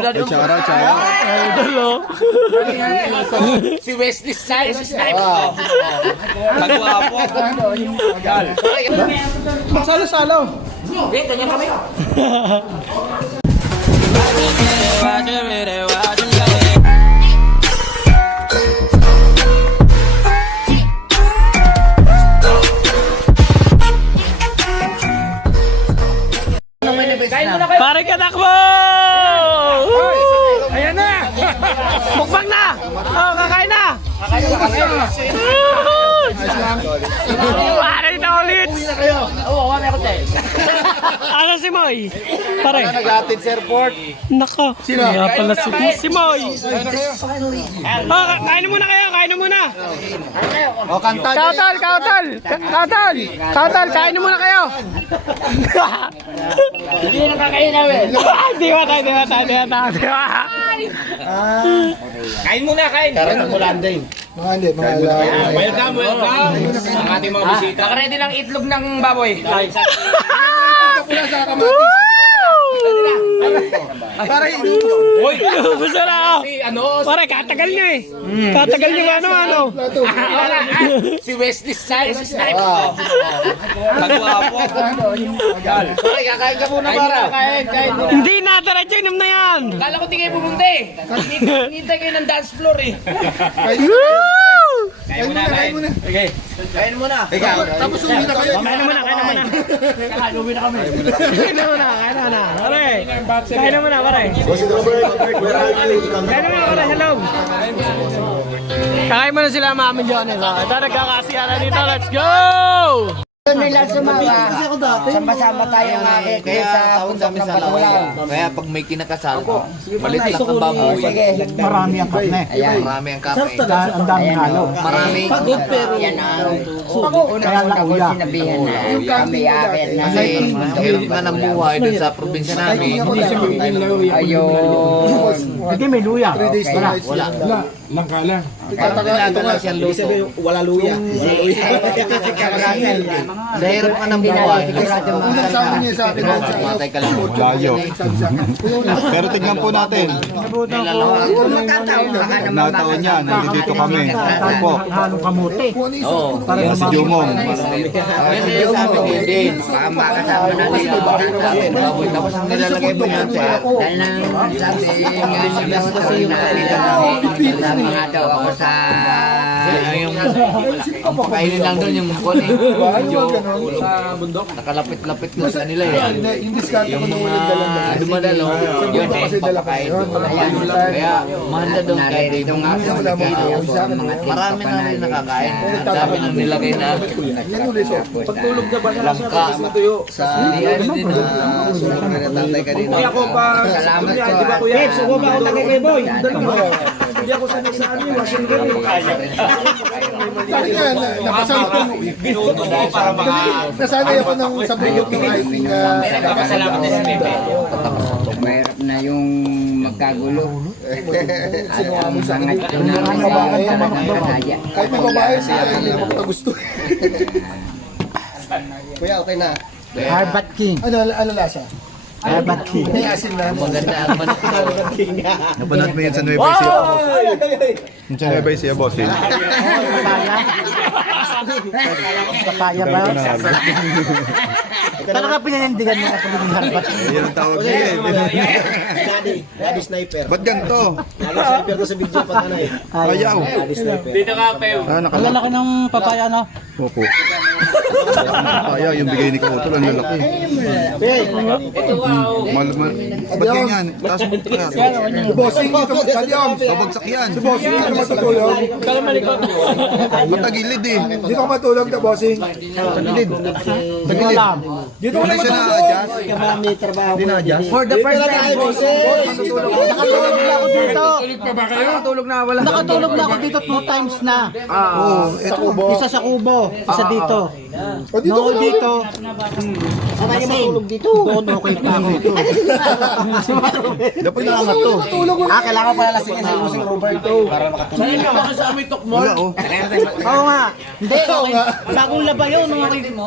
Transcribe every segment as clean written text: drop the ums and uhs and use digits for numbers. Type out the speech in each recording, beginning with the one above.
Chara. Idol, Si Wesley Snipes. Magwapo. Magsalo-salo. Ganyan kami. Pare ka takbo! Ayan na! Mukbang na! Oh, kakain na! Pare na ulit! Ano si Moy? Pare? Nag-atid sa airport. Nako. Sino? Kaya pala si Moy. Oh, kain muna kayo, kain muna. O, kanta. Kautal, kain muna kayo. Hindi na kakain namin. Di ba tayo. Kain muna, kain. Karan ng Kulanday. Welcome. Ang ating mga bisita. Nakaready ng itlog ng baboy. Para Uy! Gusto na ako. Si ano? Pare, katagal nyo eh. Katagal nyo ano. Si Wesley Snipes. Magwapo. Sorry, kakain ka muna para. Kain muna. Hindi na, diretso inom na yan. Kala ko di kayo pumunta eh. Hinihintay kayo ng dance floor eh. Kain muna. Okay. Kain muna. Ikaw, tapos uwi na kayo. Kain na muna. Kakain na kami. Kain na muna. Pare, kain na muna, pare. Kain na muna, pare, hello. Kakain muna sila mamin John. Ito, nagkakasiyanan dito. Let's go! Nila sumawa, sama-sama tayo nga Kaya sa tawag bundok kami ng sa Patulaw. laway. Kaya pag may kinakasal, malit lang ang baboy. Sige. Marami ang karne. Ayan. Marami ang kape. Ang daming halo. Marami. Yan ang unang ako sinabihan na kami akit na Kasi hirap nga ng buhay dun sa probinsya namin. ayun. Hindi may luya. Wala. Langkalang. Parang lang siyang luto. Wala luya. Sa hirap nga ng buhay. Matay ka lang. Layo. Pero tignan po natin. Kung magkataon baka naman Nataon niya, nandito kami. Opo. Halong kamote. Oo. Yan si Jumong. Kasi yung sabi ko din. baka makasama na nila. Baboy. Tapos ang nilalagay mo yan sa... Dahil nang sabi nga nila sabi nga daw ako sa Yung kainin lang doon yung kunin. Medyo nakalapit-lapit lang sa nila eh. Yung mga dumadalo, yun eh, papakain doon. Kaya mahanda doon kahit dito nga. Marami na rin nakakain. Dami nang nilagay na Pagtulog na ba langka. sa Hindi na sumunod na tatay kanina. salamat ko. Di ba kuya? Subo ba ako tagay kay boy? Hindi ako sanay sa ano yung washing gun. Binuto mo para mga... Nasanay ako ng sa bundok ng hiking na Nagpapasalamat na si Pepe. Mahirap na yung magkagulo. Ang mga kahit may babae siya, hindi naman kita gusto. Kuya, okay na. Harbat King. Ano lasa? Harbat King. May asin na. Maganda ang manok. Napanood mo yan sa Nueva Ecija. Yung sa Nueva Ecija, boss. Papaya ba? Talaga pinanindigan mo kapag yung harbat King. Yan ang tawag niya eh. Daddy sniper. Ba't ganito? Sniper ko sa video pa na eh. Ayaw. Dito ka, Peo. Ang lalaki ng papaya, no? Opo. Ayaw, yung bigay ni Kautol, ang lalaki. Ba't ganyan? Taas mo ka. Bossing dito, Kadyam. Babagsak yan. Bossing dito matutulog. Ba't tagilid eh? Dito ka matulog na bossing. Tagilid. Hindi ko alam. Dito ka Hindi siya matulog. na-adjust. Hindi na-adjust. For the first time, nakatulog na ako dito. Nakatulog na ako dito 2 times na. Oo, ito. Isa sa Kubo, isa dito. O dito No, ka dito. Sanay matulog dito. Doon okay pa ako. Dapat nakangat to. Kailangan pala lasingin sa Using Roberto. Saan ka ba sa amin, Tokmol? Wala oh. Oo nga. Hindi, okay. Bagong laba yun.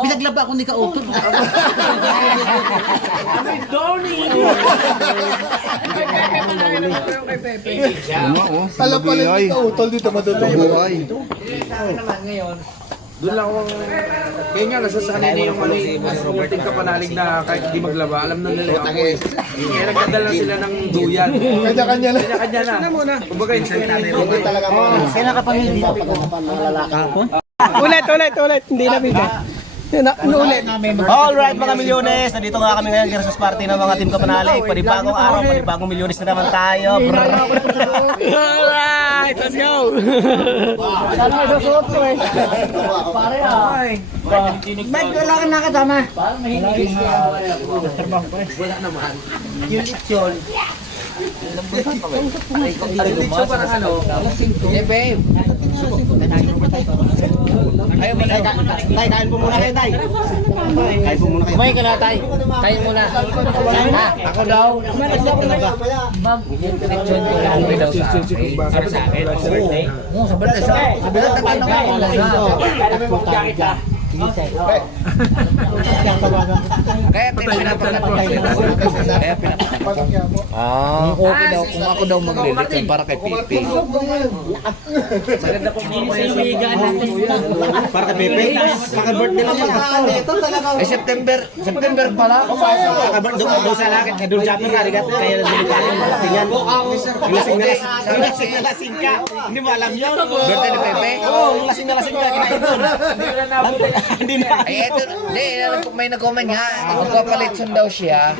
Pinaglaba ako ni Kautol. Alam pala hindi ka utol dito matutulog. Buhay. Doon lang ako, kaya nga nasasanay na yung yung kapanalig na kahit hindi maglaba, alam na nila ako eh. Kaya nagdadala sila ng duyan. Kanya-kanya lang. Kanya na. Kumbaga, hindi talaga ako. Kaya nakapamil dito kahapon? Ulit. Hindi na bigay. Ulit. Alright mga milyones, nandito nga kami ngayon Christmas party ng mga Team Kapanalig. Panibagong araw, panibagong milyones na naman tayo. Alright, let's go. Sana may susuot ko eh. Pare ah. Ba't wala ka nakatama? Parang mahilig. Wala naman. Yung lechon. Lechon parang ano? Eh, babe. Ayaw mo na. Tay, kain po muna kayo, tay. Kain po muna kayo. Kumain ka na, tay. Kain muna. Ha? Ako daw. Accept ka na ba? Lechon ko lang. Okay daw sa akin. Oo, sa birthday sa akin. Sabi na, tatanong ako lang na. Kaya pinapakat ko. Kaya pinapakat ko. Okay daw, kung ako daw maglilitson para kay Pipi. Maganda po mga higaan natin. Para kay Pepe? Paka-birthday lang yan. Eh, September pala. Paka-birthday daw sa langit. Kaya doon chopper ka, rigat. Kaya delikado yung malaking yan. Lasing na lasing ka. Hindi mo alam yun. Birthday ni Pepe? Oo, lasing na lasing ka. Kinain doon. Hindi na. Ay, eto, may nag-comment nga, magpapalitson daw siya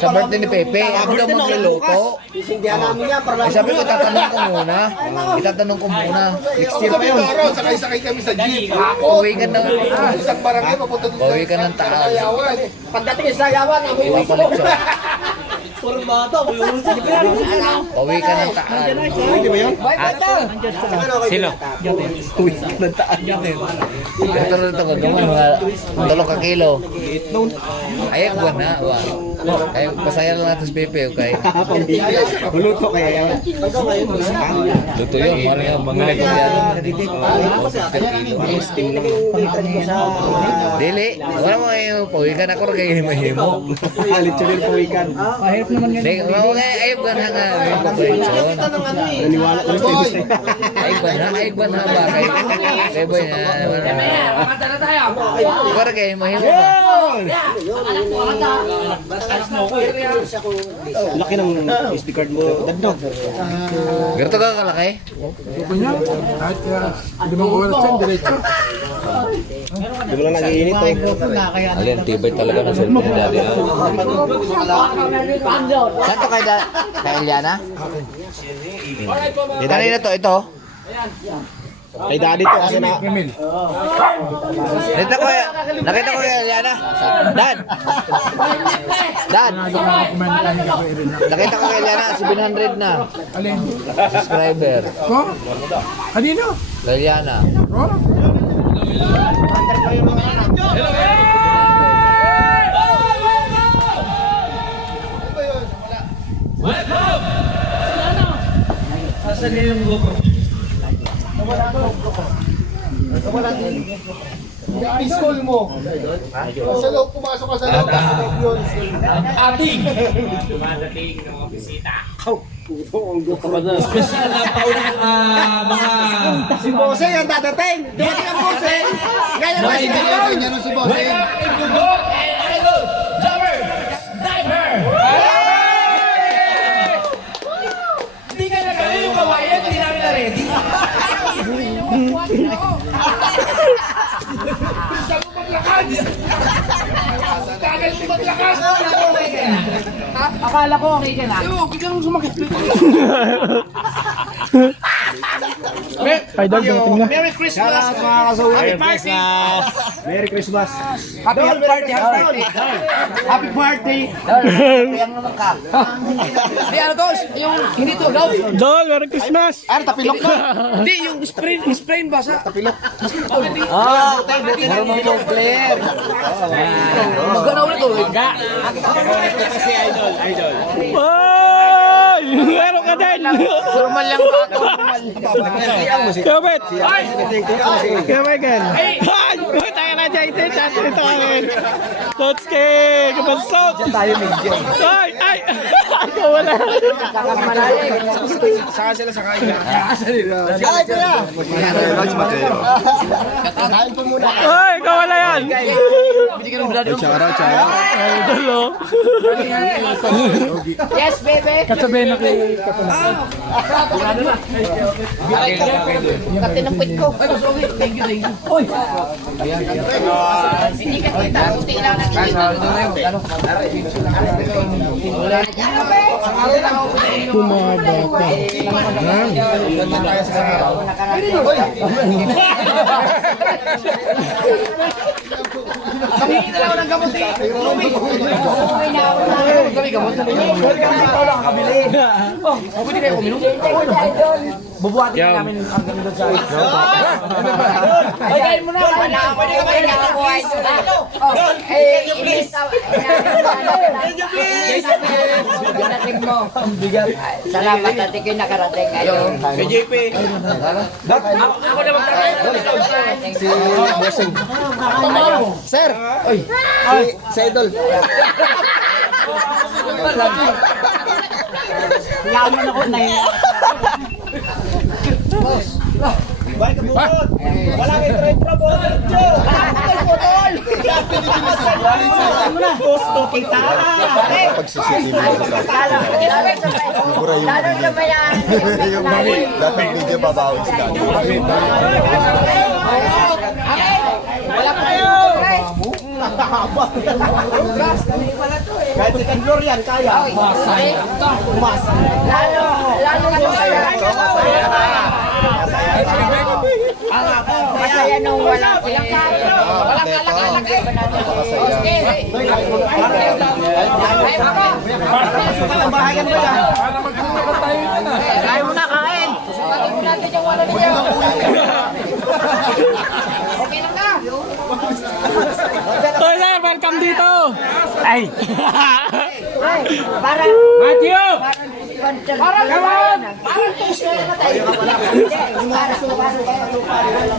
sa birthday ni Pepe. Ako daw magluluto. Ay, sabi ko, itatanong ko muna. Next year pa yun. Toro, sakay-sakay kami sa jeep. Pauwi ka ng, Isang barangay, papunta doon pauwi ka ng taas. Ayawan. Pagdating sa yawan, amoy Papalitson. Formado, amoy ulo. Pauwi ka ng taas. Hindi ba yun? Sino? Ito rin ito, gagawin mga 3 kilo. Ay, buwan na. Ay, pasaya lang natin sa Pepe, okay? Luto kaya yan. Luto yun, mga negosyan. Dili, wala mo kayo, pawikan ako rin kayo himo-himo. Halit siya rin pawikan. Mahirap naman yan. Dili, wala mo kayo, ayop ka na nga. Naniwala ko rin. Ayop ka na ba? Kay boy na. Makanta na tayo. Para kayo himo-himo. Laki ng SD card mo. Dagdag. Ganito ka kalaki? Kahit hindi mo oras yan, diretso. Hindi mo lang nag-iinit eh. Alin, tibay talaga ng cellphone ni Daddy. Saan to kay Eliana? Kanina to, ito? Kay daddy to kasi na. Nakita ko kay Eliana. Dad! Nakita ko kay Eliana, 700 na. Alin? Subscriber. Ko? Kanino? Kay Eliana. Ko? Pistol mo. Sa loob, pumasok ka sa loob. Yun. Special na paunang mga... Si Bose ang dadating. Dumating ang Bose. Gaya na si Kanya nun si Bossing. Hindi ka nagawin yung kawayan, hindi namin na-ready. Bisa mo maglakad! Tagal mo maglakad! Akala ko okay ka na. Biglang sumakit. Idol, dumating na. Merry Christmas! Happy Christmas. Merry Christmas. Happy party. Happy party. Kaya naman ka. Hindi, ano to? Yung hindi to, daw. Dol, Merry Christmas! Ay, tapilok na. Hindi, yung sprain basa. Marunong yung player. Magana ulit to. Ay! Meron ka din! Formal lang ba ako? Kabit! Kamagan! Ay! Tayo na dyan ito! Chat ito kami! Totski! Kapansot! Ay! Ay! Ikaw wala. Saka sila sa kanya. Ay, kuya! Kain po muna. Ay, ikaw wala yan. Chara, chara. Idol, oh. Yes, baby. Kasabihin na kayo. Katinampit ko. Thank you. Uy. Hindi ka kita. Buti lang nakikita. Tumabata. Bubuhatin ka namin ang ganda sa ito. Ay, kain mo na. Pwede ka ba nakakuha ito? Eh, ilis. Ginating mo. Salamat at ikaw nakarating kayo. Kay JP. Ako na Blessing. Sir! Oy! Si Idol. Yaman ako na yun. Balik ka bukod! Wala kayo try-trap! Gusto kita! Pagsisisibo sa tayo. Lalo na ba yan? Yung dating video babawin sa dati. Wala pa kayo! Kahit si Kanglor yan, kaya. Umas. Lalo masaya nung wala silang walang alak-alak eh. Bahayan mo yan. Kain mo na, kain. Sukatin mo natin yung wala niya. Okay lang na. Hoy, sir, welcome dito. Ay. Parang Matthew! Parang gawan! Parang puso na tayo.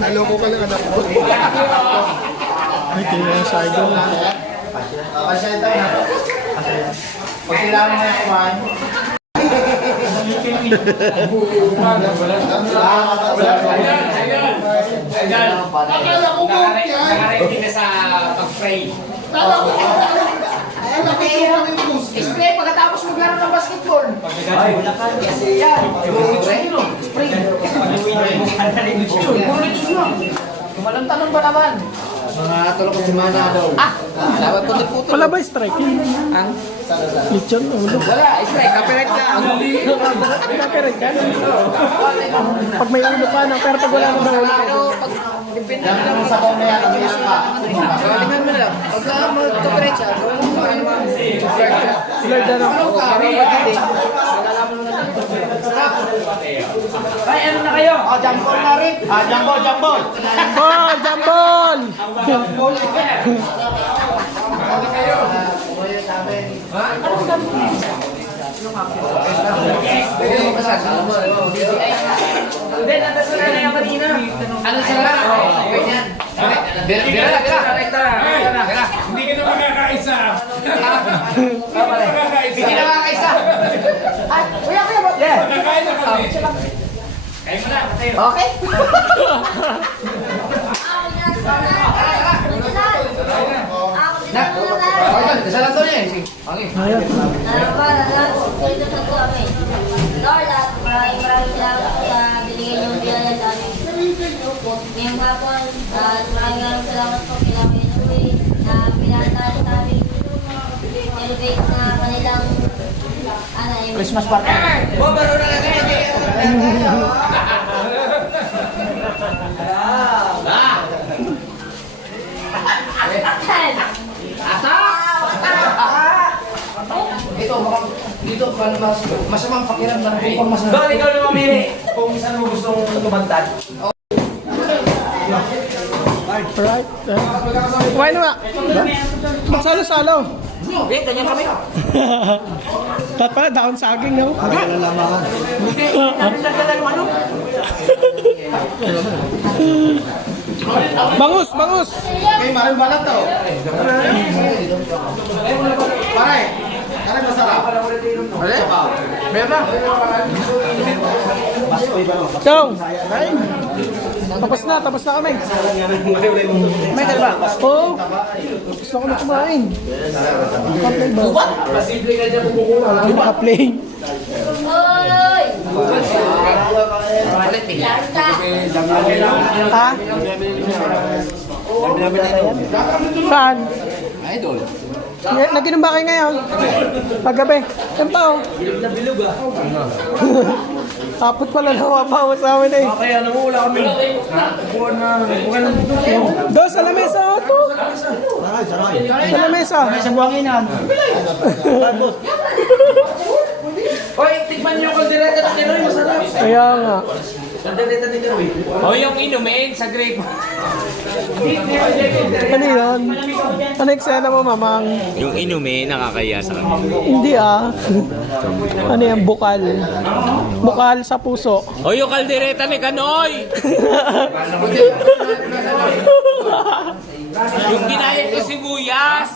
Naloko ka lang anak ko. Ay, tingnan sa idol. Pag kailangan mo kumain. Nakaready na sa pag-pray. Spray pagkatapos maglaro ng basketball. Ay, wala ka. Yan. Spray. Kumalang tanong ba naman? Mga tulong ko si Mana daw. Lawat ko din puto. Wala ba striking? Lechon, ulo. Wala, spray. Copyright ka. Copyright ka? Pag may ulo ka na, pero pag wala na daw ulo. Pero pag depende na lang Sa kong maya, ang ka. tingnan mo na lang. Pagka mag-copyright siya, gawin mo ano naman. Lord, ano? Ay, ano na kayo? Oh, jambol na rin. Jambol. Jambol! Jambol! Hindi, natasan na yung kanina. Ano sila? Bira. Hindi ka na makakaisa. Hindi na makakaisa. Ay, kuya. Nakain na kami. Kain mo na. Okay. Isa lang to niya eh. Okay. Maraming salamat sa binigay niyong biyaya sa amin. Ngayong hapon, maraming salamat po kila Kuya Noy na pinataas sa amin. Elevate na kanilang Christmas party. Dito, masamang pakiramdam kung mas Doon, ikaw na mamili kung saan mo gustong tumantad. Alright. Kumain na nga. Magsalo-salo. Okay, ganyan kami. Dapat pala, daon saging, no? Bangus! Okay, mahal balat to. Pare, Meron. Chong! Tapos na kami. May kalba. Oo. Gusto ko na kumain. Naka-play ba? Pasimple ka dyan kumukuha. Naka-play. Hoy! Ha? Saan? Idol. Naginom ba kayo ngayon? Paggabi. Yan pa oh. Tapot pala nawapawa sa amin eh. Kaya namula kami. Kuha na. Kuha na. Doon sa lamesa oh to. Sa lamesa. Sa buwanginan. Hoy, tikman niyo kung direta na Tinoy. Masarap. Kaya nga. Direta ni Tinoy. O yung inumin sa grape. Ano yun? Ano eksena mo mamang? Yung inumin, nakakaya sa kanila. Hindi ah. Ano yan? Bukal. Bukal sa puso. O yung kaldereta ni Kanoy! Yung ginayat ko sibuyas!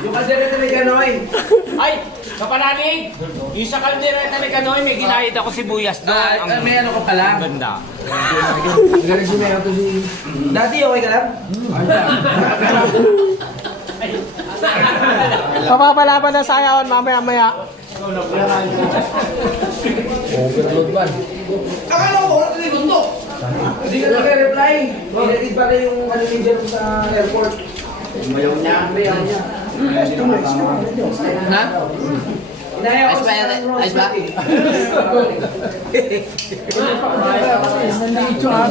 Yung direta ni Ganoy. Ay! Kapalanig! Yung sa kaldereta ni Kanoy, may ginayat ako sibuyas doon. Ang May ano ka pala? ganda. Galing si Mayor to si... Dati, okay ka lang? Papapalaban na sayawan mamaya-maya. Overload ba? Akala ko, wala ka nito. Hindi ka nag-reply. Inedit pa rin yung manager ko sa airport. Mayaw niya. Ha? Inaya ko Ayos ba yan? Ayos ba? Nandito ah.